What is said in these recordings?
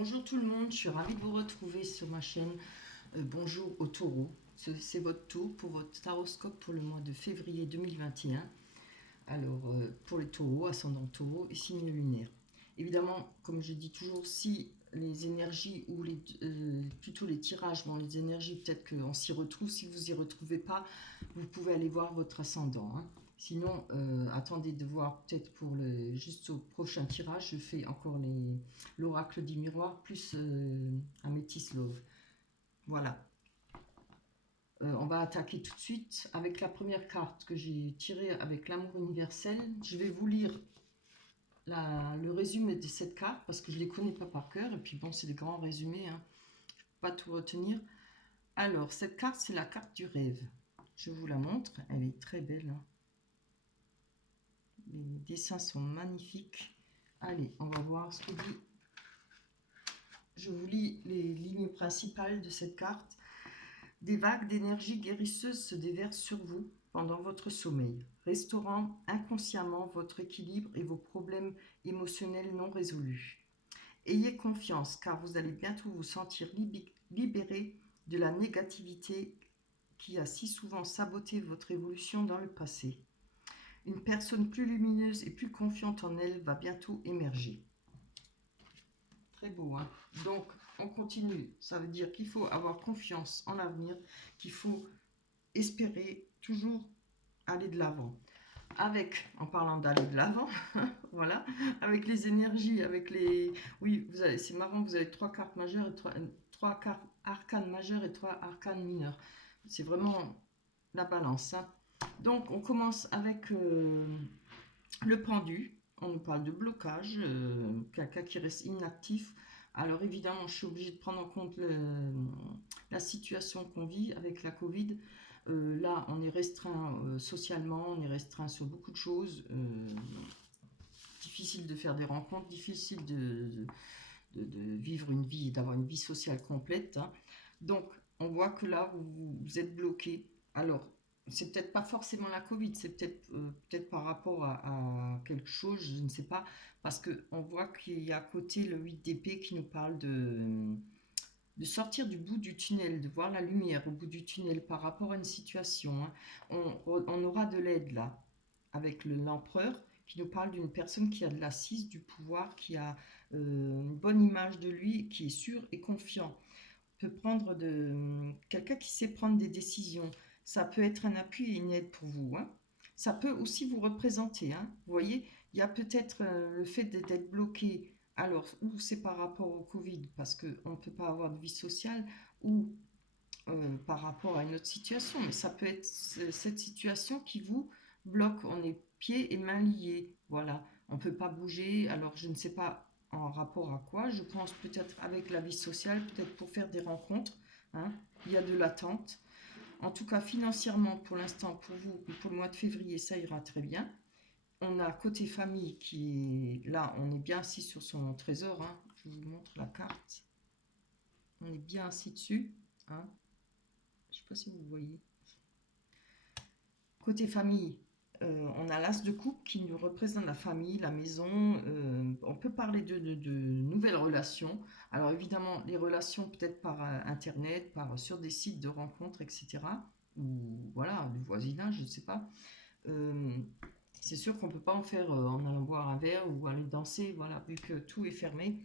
Bonjour tout le monde, je suis ravie de vous retrouver sur ma chaîne. Bonjour au taureau, c'est votre tour pour votre taroscope pour le mois de février 2021. Alors pour les taureaux, ascendant taureau et signe lunaire. Évidemment, comme je dis toujours, si les énergies ou plutôt les tirages, bon les énergies peut-être qu'on s'y retrouve, si vous n'y retrouvez pas, vous pouvez aller voir votre ascendant. Sinon, attendez de voir peut-être juste au prochain tirage, je fais encore l'oracle du miroir plus Améthyste Love. Voilà. On va attaquer tout de suite avec la première carte que j'ai tirée avec l'amour universel. Je vais vous lire le résumé de cette carte parce que je ne les connais pas par cœur. Et puis bon, c'est des grands résumés, je ne peux pas tout retenir. Alors, cette carte, c'est la carte du rêve. Je vous la montre, elle est très belle. Les dessins sont magnifiques. Allez, on va voir ce que dit. Je vous lis les lignes principales de cette carte. Des vagues d'énergie guérisseuse se déversent sur vous pendant votre sommeil, restaurant inconsciemment votre équilibre et vos problèmes émotionnels non résolus. Ayez confiance car vous allez bientôt vous sentir libéré de la négativité qui a si souvent saboté votre évolution dans le passé. Une personne plus lumineuse et plus confiante en elle va bientôt émerger. Très beau, hein? Donc, on continue. Ça veut dire qu'il faut avoir confiance en l'avenir, qu'il faut espérer toujours aller de l'avant. En parlant d'aller de l'avant, voilà, avec les énergies, oui, c'est marrant, vous avez trois cartes majeures et trois cartes arcanes majeures et trois arcanes mineures. C'est vraiment la balance, hein. Donc, on commence avec le pendu. On nous parle de blocage, quelqu'un qui reste inactif. Alors évidemment, je suis obligée de prendre en compte la situation qu'on vit avec la Covid. Là, on est restreint socialement, on est restreint sur beaucoup de choses. Difficile de faire des rencontres, difficile de vivre une vie, d'avoir une vie sociale complète, hein. Donc, on voit que là, vous êtes bloqué. Alors, c'est peut-être pas forcément la Covid, c'est peut-être par rapport à quelque chose, je ne sais pas, parce qu'on voit qu'il y a à côté le 8 d'épée qui nous parle de sortir du bout du tunnel, de voir la lumière au bout du tunnel par rapport à une situation, hein. On aura de l'aide là, avec l'empereur qui nous parle d'une personne qui a de l'assise, du pouvoir, qui a une bonne image de lui, qui est sûr et confiant. Peut prendre quelqu'un qui sait prendre des décisions. Ça peut être un appui et une aide pour vous, hein. Ça peut aussi vous représenter, hein. Vous voyez, il y a peut-être le fait d'être bloqué. Alors, ou c'est par rapport au Covid, parce qu'on ne peut pas avoir de vie sociale, ou par rapport à une autre situation. Mais ça peut être cette situation qui vous bloque. On est pieds et mains liés. Voilà, on ne peut pas bouger. Alors, je ne sais pas en rapport à quoi. Je pense peut-être avec la vie sociale, peut-être pour faire des rencontres, hein. Il y a de l'attente. En tout cas, financièrement, pour l'instant, pour vous, pour le mois de février, ça ira très bien. On a côté famille qui est là, on est bien assis sur son trésor, hein. Je vous montre la carte. On est bien assis dessus, hein. Je ne sais pas si vous voyez. Côté famille, on a l'as de coupe qui nous représente la famille, la maison. On peut parler de nouvelles relations. Alors évidemment, les relations peut-être par Internet, sur des sites de rencontres, etc. Ou voilà, du voisinage, je ne sais pas. C'est sûr qu'on ne peut pas en faire en allant boire un verre ou aller danser, voilà, vu que tout est fermé.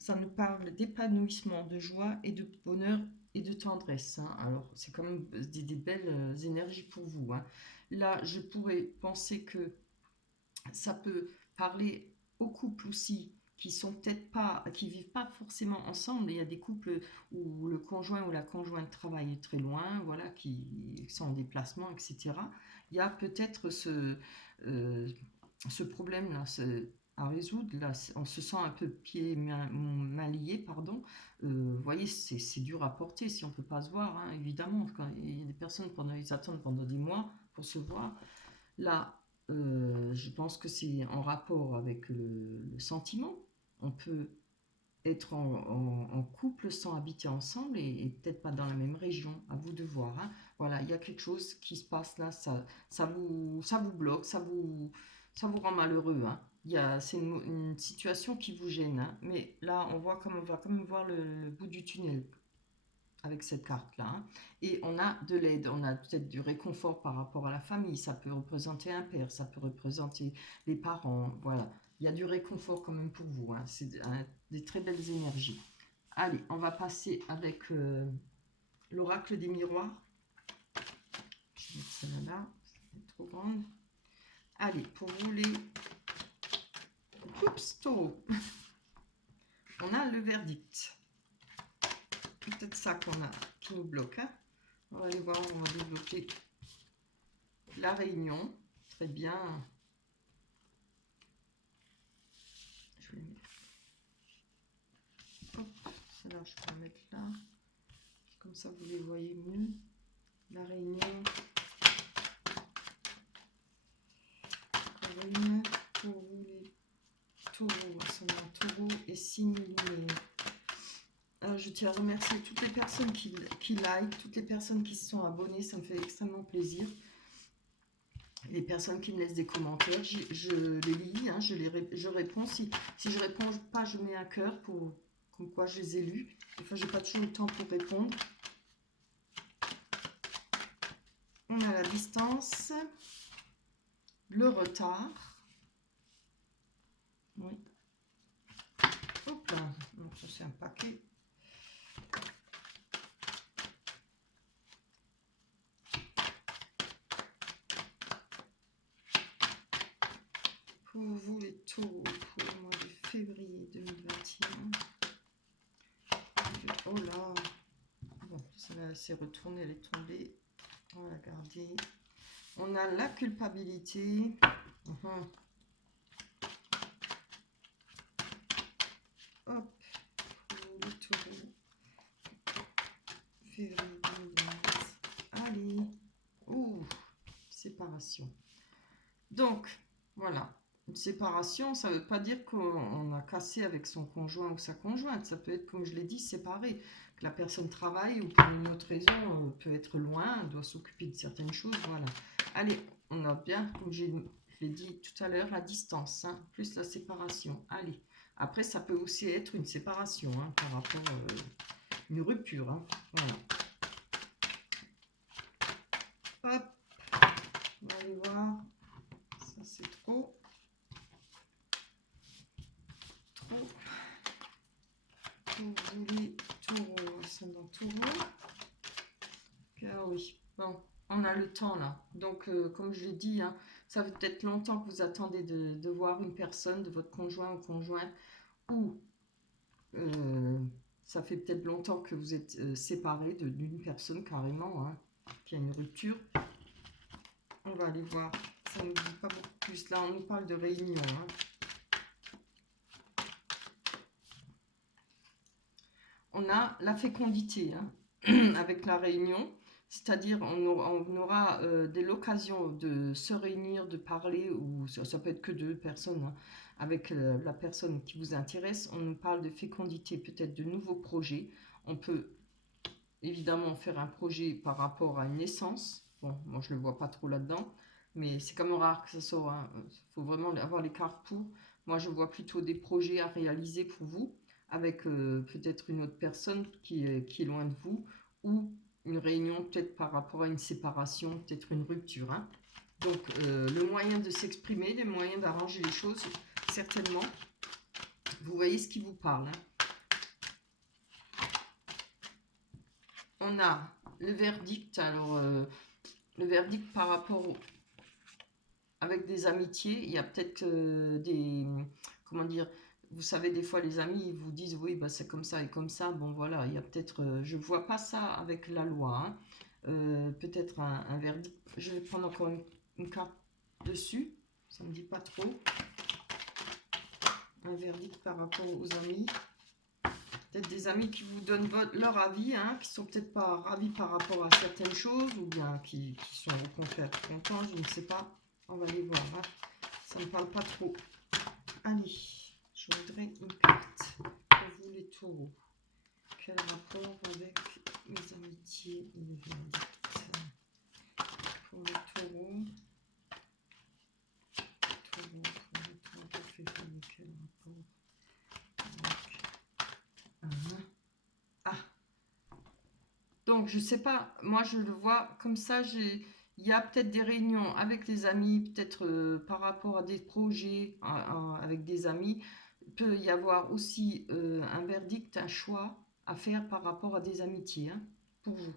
Ça nous parle d'épanouissement, de joie et de bonheur et de tendresse, hein. Alors, c'est quand même des belles énergies pour vous, hein. Là, je pourrais penser que ça peut parler aux couples aussi qui sont peut-être pas, qui vivent pas forcément ensemble. Il y a des couples où le conjoint ou la conjointe travaille très loin, voilà, qui sont en déplacement, etc. Il y a peut-être ce problème-là à résoudre. Là, on se sent un peu pieds, mains liés, pardon. Vous voyez, c'est dur à porter si on ne peut pas se voir, hein, évidemment. Quand il y a des personnes, ils attendent pendant des mois pour se voir. Là, je pense que c'est en rapport avec le sentiment. On peut être en couple sans habiter ensemble et peut-être pas dans la même région. À vous de voir, hein. Voilà, il y a quelque chose qui se passe là, ça vous bloque, ça vous rend malheureux, hein. c'est une situation qui vous gêne, hein. Mais là, on va quand même voir le bout du tunnel avec cette carte-là, hein. Et on a de l'aide, on a peut-être du réconfort par rapport à la famille, ça peut représenter un père, ça peut représenter les parents, voilà. Il y a du réconfort quand même pour vous, hein. C'est des très belles énergies. Allez, on va passer avec l'oracle des miroirs. Je vais mettre celle-là là, c'est trop grande. Allez, pour vous les... Oups, taureau. On a le verdict. Peut-être ça qui nous bloque, hein. On va aller voir, on va débloquer la réunion. Très bien. Je vais mettre... Hop, celle-là, je peux la mettre là. Comme ça, vous les voyez mieux. La réunion. Une pour vous les taureaux, ascendant taureau et signe lunaire. Je tiens à remercier toutes les personnes qui like, toutes les personnes qui se sont abonnées, ça me fait extrêmement plaisir. Les personnes qui me laissent des commentaires, je les lis, hein, je réponds. Si je réponds pas, je mets un cœur pour comme quoi je les ai lus. Enfin, j'ai pas toujours le temps pour répondre. On a la distance, le retard. Oui. Hop là, donc ça c'est un paquet. Pour vous les taureaux, pour le mois de février 2021. Oh là, bon, ça s'est retourné, elle est tombée. On va la garder. On a la culpabilité. Hop, pour les taureaux. Février 2020. Allez. Ouh, séparation. Donc, voilà. Une séparation, ça ne veut pas dire qu'on a cassé avec son conjoint ou sa conjointe. Ça peut être, comme je l'ai dit, séparé. Que la personne travaille ou pour une autre raison peut être loin, doit s'occuper de certaines choses. Voilà. Allez, on a bien, comme je l'ai dit tout à l'heure, la distance, hein, plus la séparation. Allez. Après, ça peut aussi être une séparation, hein, par rapport à une rupture. Hein. Voilà. Hop. On va aller voir. Ça, c'est trop. Pour les taureaux, ascendant taureau. Ah oui, bon, on a le temps là. Donc, comme je l'ai dit, hein, ça fait peut-être longtemps que vous attendez de voir une personne, de votre conjoint ou conjointe, ou ça fait peut-être longtemps que vous êtes séparés d'une personne carrément, hein, qui a une rupture. On va aller voir. Ça ne nous dit pas beaucoup plus. Là, on nous parle de réunion. Hein. On a la fécondité hein, avec la réunion, c'est-à-dire on aura l'occasion de se réunir, de parler, ou ça peut être que deux personnes, hein, avec la personne qui vous intéresse. On nous parle de fécondité, peut-être de nouveaux projets. On peut évidemment faire un projet par rapport à une naissance. Bon, moi je ne le vois pas trop là-dedans, mais c'est quand même rare que ça soit. Hein. Faut vraiment avoir les cartes pour. Moi je vois plutôt des projets à réaliser pour vous, avec peut-être une autre personne qui est loin de vous, ou une réunion peut-être par rapport à une séparation, peut-être une rupture. Hein. Donc le moyen de s'exprimer, le moyen d'arranger les choses, certainement. Vous voyez ce qui vous parle. Hein. On a le verdict, alors le verdict par rapport avec des amitiés, il y a peut-être des, comment dire, vous savez, des fois les amis ils vous disent oui, bah, c'est comme ça et comme ça, bon voilà, il y a peut-être, je vois pas ça avec la loi, hein. Peut-être un verdict, je vais prendre encore une carte dessus, ça me dit pas trop, un verdict par rapport aux amis. Peut-être des amis qui vous donnent leur avis, hein, qui sont peut-être pas ravis par rapport à certaines choses, ou bien qui sont au contraire contents, je ne sais pas. On va les voir. Hein. Ça ne me parle pas trop. Allez, je voudrais une carte pour vous les taureaux. Quel rapport avec les amitiés et les verdicts pour les taureaux. Taureaux pour le mois de Donc, je sais pas, moi je le vois comme ça, il y a peut-être des réunions avec les amis, peut-être par rapport à des projets avec des amis. Il peut y avoir aussi un verdict, un choix à faire par rapport à des amitiés, hein, pour vous.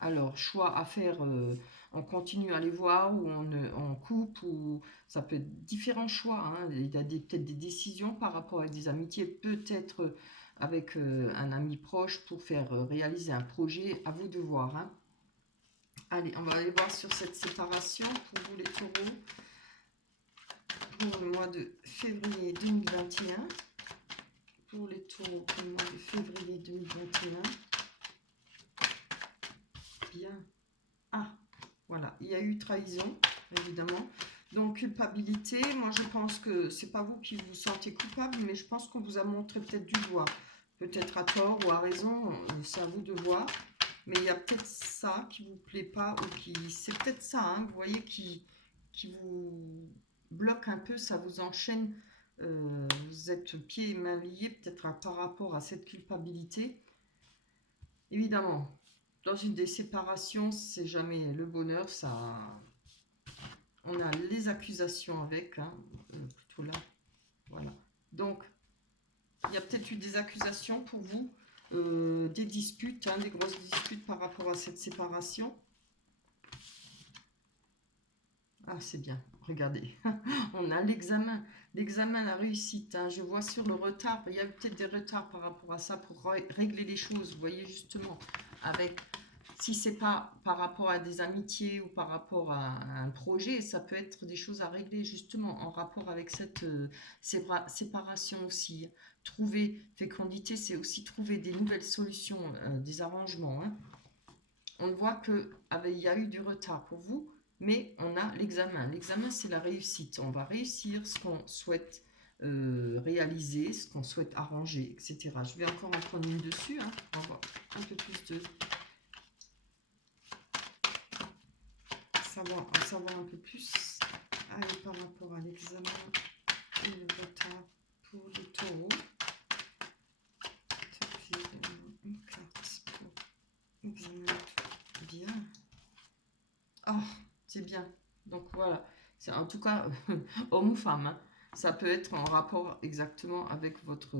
Alors, choix à faire, on continue à les voir ou on coupe, ou ça peut être différents choix, hein. Il y a peut-être des décisions par rapport à des amitiés, peut-être avec un ami proche pour faire réaliser un projet, à vous de voir, hein. Allez, on va aller voir sur cette séparation pour vous les taureaux pour le mois de février 2021. Pour les taureaux pour le mois de février 2021. Bien. Ah, voilà, il y a eu trahison, évidemment. Donc, culpabilité, moi je pense que c'est pas vous qui vous sentez coupable, mais je pense qu'on vous a montré peut-être du doigt. Peut-être à tort ou à raison, c'est à vous de voir. Mais il y a peut-être ça qui vous plaît pas, ou qui. C'est peut-être ça, hein, vous voyez, qui vous bloque un peu, ça vous enchaîne. Vous êtes pieds et mains liés, peut-être par rapport à cette culpabilité. Évidemment, dans une des séparations, c'est jamais le bonheur, ça. On a les accusations avec, hein, plutôt là. Voilà. Donc, il y a peut-être eu des accusations pour vous, des disputes, hein, des grosses disputes par rapport à cette séparation. Ah, c'est bien. Regardez, on a l'examen, la réussite, hein. Je vois sur le retard, il y a peut-être des retards par rapport à ça pour régler les choses. Vous voyez justement, avec si c'est pas par rapport à des amitiés ou par rapport à un projet, ça peut être des choses à régler justement en rapport avec cette séparation aussi. Trouver fécondité, c'est aussi trouver des nouvelles solutions, des arrangements, hein. On voit qu'il y a eu du retard pour vous, mais on a l'examen. L'examen, c'est la réussite. On va réussir ce qu'on souhaite réaliser, ce qu'on souhaite arranger, etc. Je vais encore en prendre une dessus, hein, pour avoir un peu plus de... en savoir un peu plus. Allez, par rapport à l'examen et le retard pour les taureaux. Une carte pour examiner tout bien. Oh, c'est bien. Donc voilà. C'est en tout cas, homme ou femme, hein. Ça peut être en rapport exactement avec votre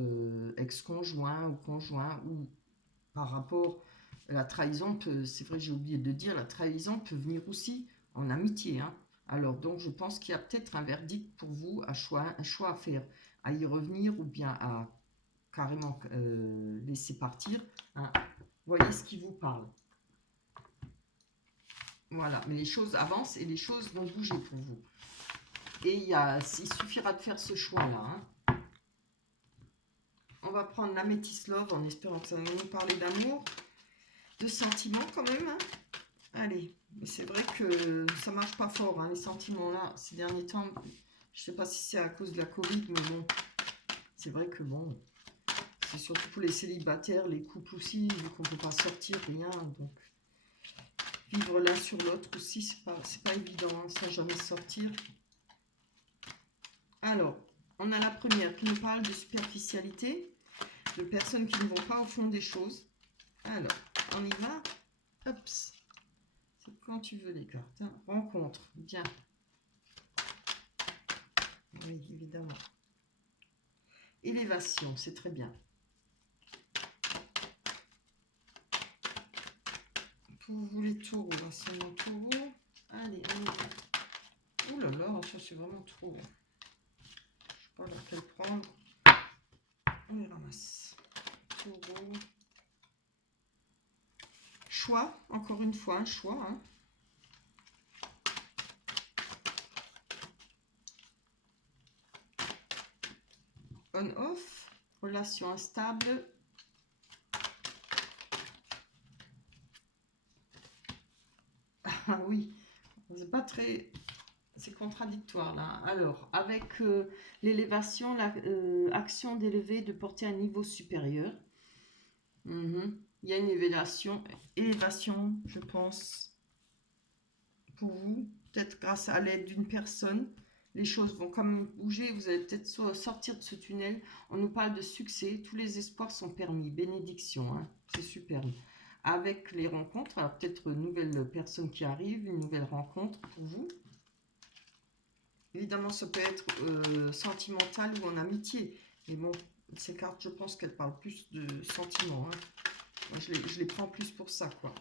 ex-conjoint ou conjoint, ou par rapport à la trahison. C'est vrai, j'ai oublié de dire, la trahison peut venir aussi en amitié, hein. Alors, donc, je pense qu'il y a peut-être un verdict pour vous, un choix à faire, à y revenir ou bien à carrément laisser partir, hein. Voyez ce qui vous parle. Voilà, mais les choses avancent et les choses vont bouger pour vous. Et il suffira de faire ce choix-là, hein. On va prendre la Métis Love en espérant que ça va nous parler d'amour, de sentiments quand même, hein. Allez, mais c'est vrai que ça marche pas fort, hein, les sentiments là, ces derniers temps. Je sais pas si c'est à cause de la Covid, mais bon, c'est vrai que bon, c'est surtout pour les célibataires, les couples aussi, vu qu'on peut pas sortir, rien, donc vivre l'un sur l'autre aussi, c'est pas évident, hein, sans jamais sortir. Alors, on a la première qui nous parle de superficialité, de personnes qui ne vont pas au fond des choses. Alors, on y va. Hop, c'est quand tu veux les cartes, hein. Rencontre, bien. Oui, évidemment. Élévation, c'est très bien. Pour vous les taureaux, là, c'est mon taureau. Allez, on y va. Ouh là là, ça c'est vraiment trop. Je sais pas laquelle prendre. On les ramasse. Taureau. Choix, encore une fois, un choix, hein. On-off, relation instable. Ah oui, c'est pas très... C'est contradictoire là. Alors, avec l'élévation, l'action d'élever, de porter à un niveau supérieur. Il y a une élévation, je pense, pour vous. Peut-être grâce à l'aide d'une personne. les choses vont quand même bouger, vous allez peut-être sortir de ce tunnel. On nous parle de succès, tous les espoirs sont permis, bénédiction, hein, c'est superbe. Avec les rencontres, alors peut-être une nouvelle personne qui arrive, une nouvelle rencontre pour vous. Évidemment, ça peut être sentimental ou en amitié. Mais bon, ces cartes, je pense qu'elles parlent plus de sentiments. Hein. Moi, je les prends plus pour ça, quoi.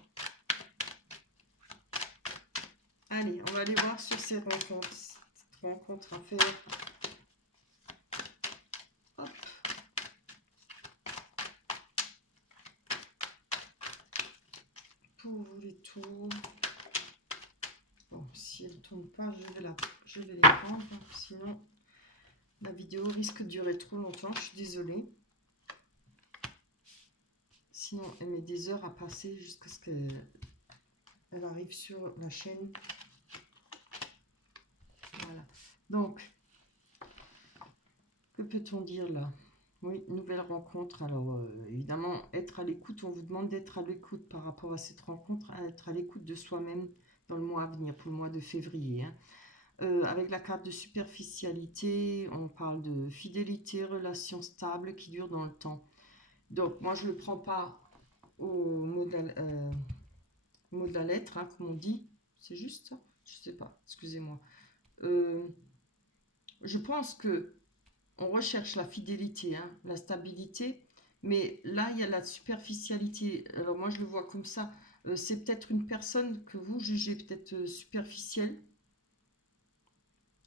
Allez, on va aller voir sur ces rencontres. Cette rencontre à faire. Hop. Pour les tours. Bon, si elle ne tourne pas, je vais les prendre. Hein. Sinon, la vidéo risque de durer trop longtemps. Je suis désolée. Sinon, elle met des heures à passer jusqu'à ce qu'elle arrive sur la chaîne. Voilà. Donc, que peut-on dire là? Oui, nouvelle rencontre. Alors, évidemment, être à l'écoute. On vous demande d'être à l'écoute par rapport à cette rencontre, à être à l'écoute de soi-même dans le mois à venir, pour le mois de février. Hein. Avec la carte de superficialité, on parle de fidélité, relation stable qui dure dans le temps. Donc, moi, je ne le prends pas au mot de la lettre, hein, comme on dit. C'est juste ça? Je ne sais pas, excusez-moi. Je pense que on recherche la fidélité, hein, la stabilité, mais là, il y a la superficialité. Alors moi, je le vois comme ça. C'est peut-être une personne que vous jugez peut-être superficielle.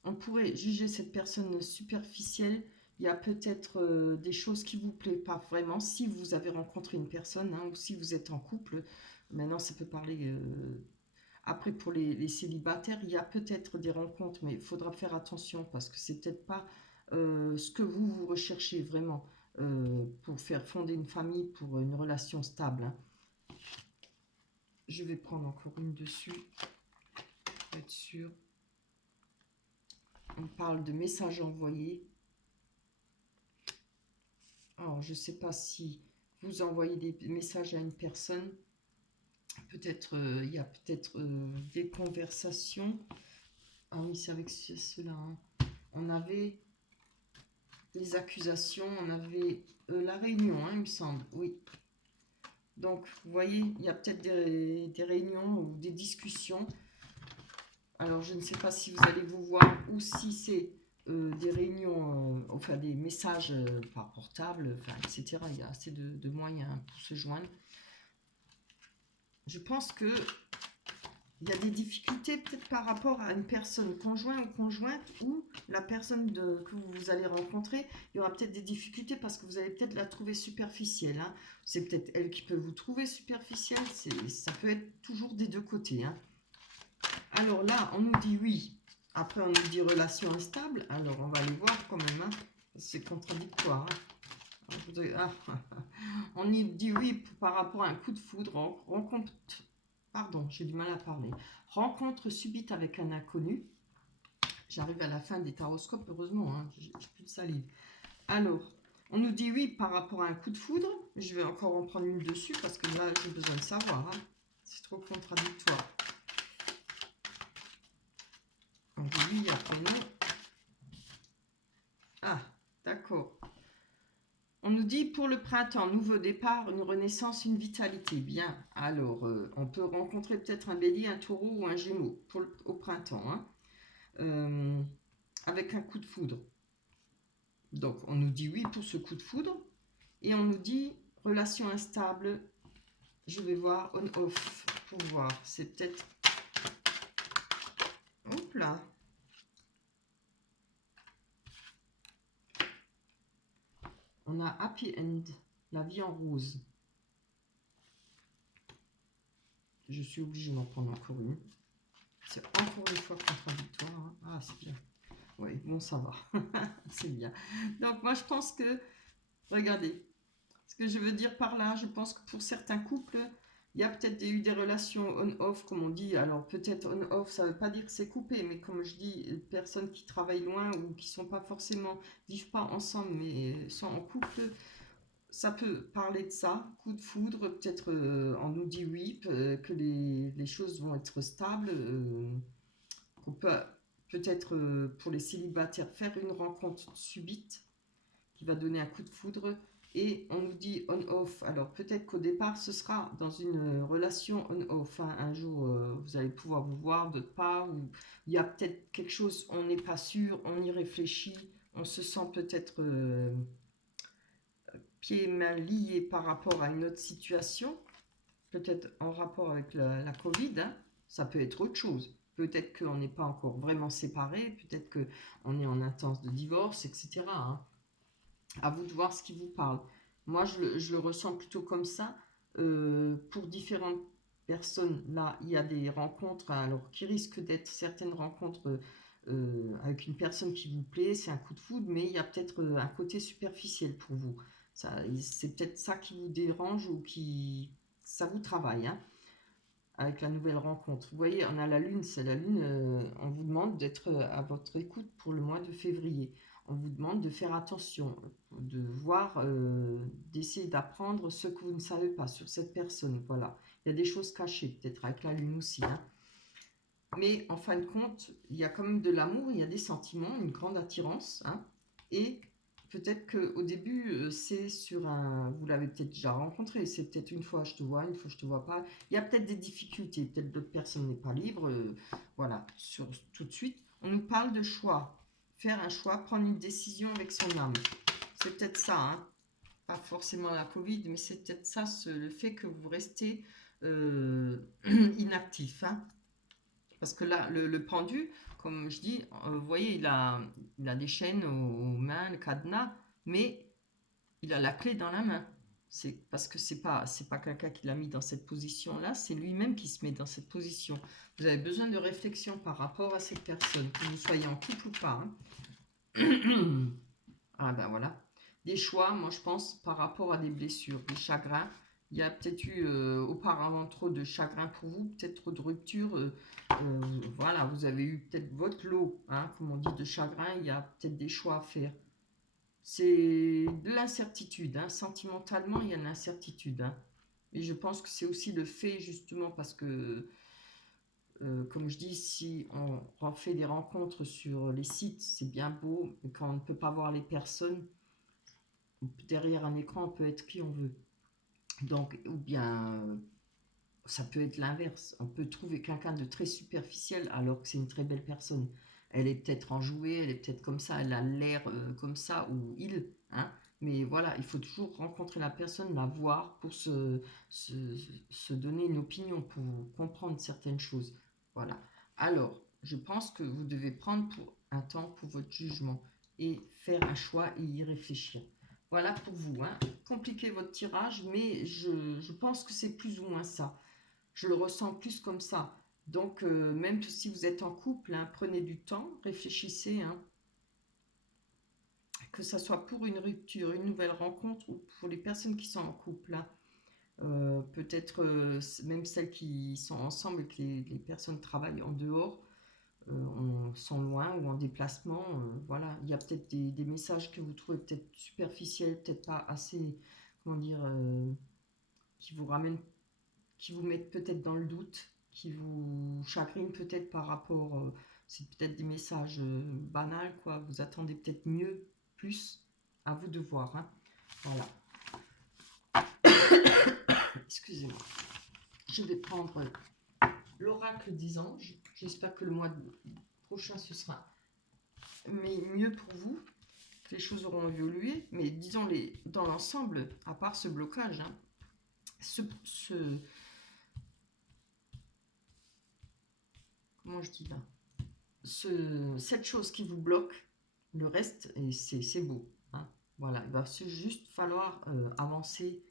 On pourrait juger cette personne superficielle. Il y a peut-être des choses qui ne vous plaisent pas vraiment si vous avez rencontré une personne, hein, ou si vous êtes en couple. Maintenant, ça peut parler... Après, pour les célibataires, il y a peut-être des rencontres, mais il faudra faire attention parce que c'est peut-être pas ce que vous recherchez vraiment pour faire fonder une famille, pour une relation stable. Hein. Je vais prendre encore une dessus pour être sûr. On parle de messages envoyés. Alors, je ne sais pas si vous envoyez des messages à une personne. Peut-être, il y a peut-être des conversations. Ah oui, c'est avec cela. Hein. On avait les accusations, on avait la réunion, hein, il me semble, oui. Donc, vous voyez, il y a peut-être des réunions ou des discussions. Alors, je ne sais pas si vous allez vous voir ou si c'est des réunions, enfin des messages par portable, enfin, etc. Il y a assez de moyens pour se joindre. Je pense que il y a des difficultés peut-être par rapport à une personne conjointe ou conjointe ou la personne que vous allez rencontrer. Il y aura peut-être des difficultés parce que vous allez peut-être la trouver superficielle. Hein. C'est peut-être elle qui peut vous trouver superficielle. Ça peut être toujours des deux côtés. Hein. Alors là, on nous dit oui. Après, on nous dit relation instable. Alors, on va aller voir quand même. Hein. C'est contradictoire. Hein. On nous dit oui par rapport à un coup de foudre. Rencontre... Pardon, j'ai du mal à parler. Rencontre subite avec un inconnu. J'arrive à la fin des taroscopes, heureusement, hein, j'ai plus de salive. Alors, on nous dit oui par rapport à un coup de foudre. Je vais encore en prendre une dessus parce que là, j'ai besoin de savoir. Hein. C'est trop contradictoire. On dit oui, après non. Ah, d'accord. On nous dit pour le printemps, nouveau départ, une renaissance, une vitalité. Bien, alors on peut rencontrer peut-être un bélier, un taureau ou un gémeau au printemps. Hein. Avec un coup de foudre. Donc, on nous dit oui pour ce coup de foudre. Et on nous dit relation instable. Je vais voir on-off pour voir. C'est peut-être... Hop là. On a happy end. La vie en rose. Je suis obligée d'en prendre encore une. C'est encore une fois contradictoire. Hein. Ah, c'est bien. Oui, bon, ça va. C'est bien. Donc, moi, je pense que... Regardez. Ce que je veux dire par là, je pense que pour certains couples, il y a peut-être eu des relations on-off, comme on dit. Alors, peut-être on-off, ça ne veut pas dire que c'est coupé, mais comme je dis, personnes qui travaillent loin ou qui sont pas forcément, vivent pas ensemble, mais sont en couple, ça peut parler de ça. Coup de foudre, peut-être on nous dit oui, que les choses vont être stables, qu'on peut peut-être pour les célibataires, faire une rencontre subite qui va donner un coup de foudre. Et on nous dit on-off. Alors peut-être qu'au départ, ce sera dans une relation on-off, hein. Un jour, vous allez pouvoir vous voir, d'autres pas. Ou il y a peut-être quelque chose, on n'est pas sûr, on y réfléchit, on se sent peut-être pieds et mains liés par rapport à une autre situation, peut-être en rapport avec la Covid, hein. Ça peut être autre chose. Peut-être qu'on n'est pas encore vraiment séparés, peut-être qu'on est en instance de divorce, etc., hein. À vous de voir ce qui vous parle. Moi, je le ressens plutôt comme ça. Pour différentes personnes, là, il y a des rencontres, alors qui risquent d'être certaines rencontres avec une personne qui vous plaît, c'est un coup de foudre, mais il y a peut-être un côté superficiel pour vous. C'est peut-être ça qui vous dérange ou qui ça vous travaille, hein, avec la nouvelle rencontre. Vous voyez, on a la lune, c'est la lune, on vous demande d'être à votre écoute pour le mois de février. On vous demande de faire attention, de voir, d'essayer d'apprendre ce que vous ne savez pas sur cette personne. Voilà, il y a des choses cachées, peut-être avec la lune aussi, hein. Mais en fin de compte, il y a quand même de l'amour, il y a des sentiments, une grande attirance, hein. Et peut-être qu'au début, c'est sur un... Vous l'avez peut-être déjà rencontré, c'est peut-être une fois je te vois, une fois je te vois pas. Il y a peut-être des difficultés, peut-être l'autre personne n'est pas libre. Voilà, tout de suite. On nous parle de choix. Faire un choix, prendre une décision avec son âme. C'est peut-être ça, hein. Pas forcément la Covid, mais c'est peut-être ça, le fait que vous restez inactif, hein. Parce que là, le pendu, comme je dis, vous voyez, il a des chaînes aux mains, le cadenas, mais il a la clé dans la main. C'est parce que c'est pas quelqu'un qui l'a mis dans cette position-là, c'est lui-même qui se met dans cette position. Vous avez besoin de réflexion par rapport à cette personne, que vous soyez en couple ou pas, hein. Ah ben voilà. Des choix, moi je pense, par rapport à des blessures, des chagrins. Il y a peut-être eu auparavant trop de chagrins pour vous, peut-être trop de ruptures. Voilà, vous avez eu peut-être votre lot, hein, comme on dit, de chagrin. Il y a peut-être des choix à faire. C'est de l'incertitude, hein. Sentimentalement, il y a de l'incertitude, hein. Et je pense que c'est aussi le fait, justement, parce que, comme je dis, si on fait des rencontres sur les sites, c'est bien beau, mais quand on ne peut pas voir les personnes, derrière un écran, on peut être qui on veut. Donc, ou bien, ça peut être l'inverse. On peut trouver quelqu'un de très superficiel alors que c'est une très belle personne. Elle est peut-être enjouée, elle est peut-être comme ça, elle a l'air comme ça, ou il, hein. Mais voilà, il faut toujours rencontrer la personne, la voir pour se, se donner une opinion, pour comprendre certaines choses. Voilà. Alors, je pense que vous devez prendre pour un temps pour votre jugement et faire un choix et y réfléchir. Voilà pour vous, hein. Compliquez votre tirage, mais je pense que c'est plus ou moins ça. Je le ressens plus comme ça. Donc, même si vous êtes en couple, hein, prenez du temps, réfléchissez, hein, que ça soit pour une rupture, une nouvelle rencontre ou pour les personnes qui sont en couple, hein. Peut-être même celles qui sont ensemble et que les personnes travaillent en dehors, sont loin ou en déplacement. Voilà, il y a peut-être des messages que vous trouvez peut-être superficiels, peut-être pas assez, comment dire, qui vous ramènent, qui vous mettent peut-être dans le doute, qui vous chagrinent peut-être par rapport, c'est peut-être des messages banals, quoi. Vous attendez peut-être mieux, plus, à vous de voir, hein. Voilà. Excusez-moi. Je vais prendre l'oracle des anges. J'espère que le mois prochain, ce sera mieux pour vous, que les choses auront évolué. Mais disons, dans l'ensemble, à part ce blocage, hein, comment je dis là, cette chose qui vous bloque, le reste, c'est beau, hein. Voilà, il va juste falloir avancer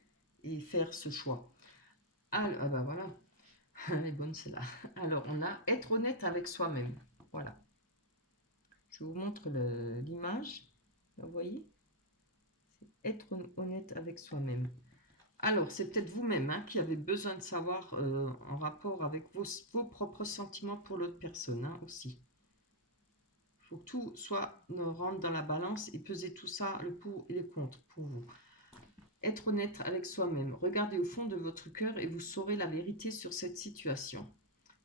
et faire ce choix. Ah ben voilà, elle est bonne celle-là. Alors, on a être honnête avec soi-même. Voilà. Je vous montre l'image. Vous voyez? C'est être honnête avec soi-même. Alors, c'est peut-être vous-même, hein, qui avez besoin de savoir en rapport avec vos propres sentiments pour l'autre personne, hein, aussi. Il faut que tout soit rentre dans la balance et peser tout ça, le pour et le contre, pour vous. Être honnête avec soi-même. Regardez au fond de votre cœur et vous saurez la vérité sur cette situation.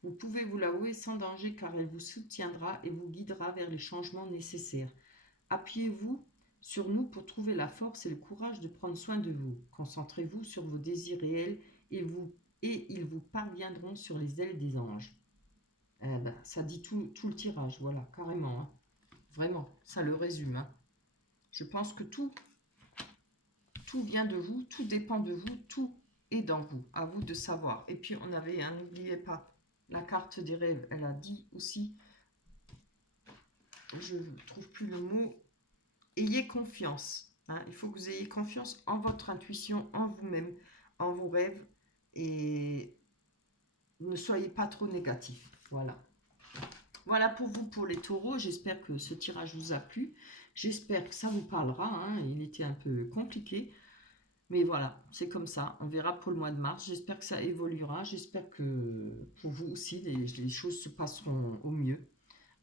Vous pouvez vous l'avouer sans danger car elle vous soutiendra et vous guidera vers les changements nécessaires. Appuyez-vous sur nous pour trouver la force et le courage de prendre soin de vous. Concentrez-vous sur vos désirs réels et ils vous parviendront sur les ailes des anges. Ça dit tout le tirage, voilà, carrément. Hein. Vraiment, ça le résume. Hein. Je pense que tout vient de vous, tout dépend de vous, tout est dans vous, à vous de savoir. Et puis on avait, hein, n'oubliez pas, la carte des rêves, elle a dit aussi, je ne trouve plus le mot, ayez confiance. Hein, il faut que vous ayez confiance en votre intuition, en vous-même, en vos rêves, et ne soyez pas trop négatif. Voilà. Voilà pour vous, pour les taureaux. J'espère que ce tirage vous a plu. J'espère que ça vous parlera. Hein. Il était un peu compliqué. Mais voilà, c'est comme ça. On verra pour le mois de mars. J'espère que ça évoluera. J'espère que pour vous aussi, les choses se passeront au mieux.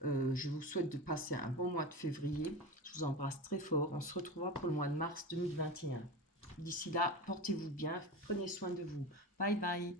Je vous souhaite de passer un bon mois de février. Je vous embrasse très fort. On se retrouvera pour le mois de mars 2021. D'ici là, portez-vous bien. Prenez soin de vous. Bye bye.